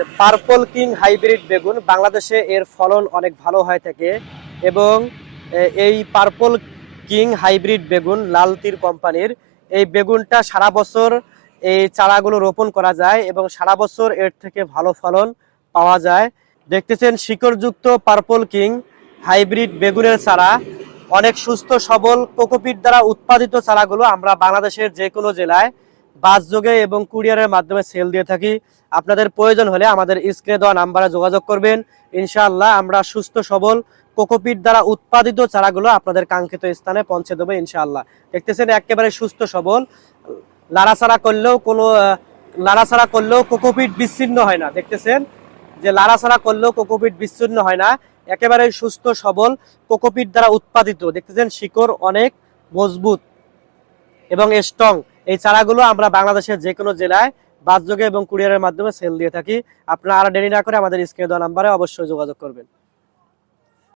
যে purple king hybrid বেগুন, বাংলাদেশে এর ফলন অনেক ভালো হয়ে থাকে এবং এই পার্পল কিং হাইব্রিড বেগুন লাল তীর কোম্পানির এই বেগুনটা সারা বছর এই চারাগুলো রোপণ করা যায় এবং সারা বছর এর থেকে ভালো ফলন পাওয়া যায়। দেখতেছেন শিকড়যুক্ত পার্পল কিং হাইব্রিড বেগুনের চারা, অনেক সুস্থ সবল কোকোপিট দ্বারা উৎপাদিত চারাগুলো আমরা বাংলাদেশের যে কোনো জেলায় বাসযোগে এবং কুরিয়ারের মাধ্যমে সেল দিয়ে থাকি। আপনাদের প্রয়োজন হলে আমাদের স্ক্রিনে দেওয়া নাম্বারে যোগাযোগ করবেন। ইনশাআল্লাহ আমরা সুস্থ সবল কোকোপিট দ্বারা উৎপাদিত চারাগুলো আপনাদের কাঙ্ক্ষিত স্থানে পৌঁছে দেবো ইনশাআল্লাহ। দেখতেছেন একেবারে সুস্থ সবল, লাড়াছাড়া করলেও কোকোপিট বিচ্ছিন্ন হয় না। দেখতেছেন যে লাড়াছাড়া করলেও কোকোপিট বিচ্ছিন্ন হয় না, একেবারে সুস্থ সবল কোকোপিট দ্বারা উৎপাদিত। দেখতেছেন শিকড় অনেক মজবুত এবং স্ট্রং। এই চারাগুলো আমরা বাংলাদেশের যে কোনো জেলায় বাসযোগে এবং কুরিয়ারের মাধ্যমে সেল দিয়ে থাকি। আপনারা আর দেরি না করে আমাদের স্ক্রিনে দেওয়া নাম্বারে অবশ্যই যোগাযোগ করবেন।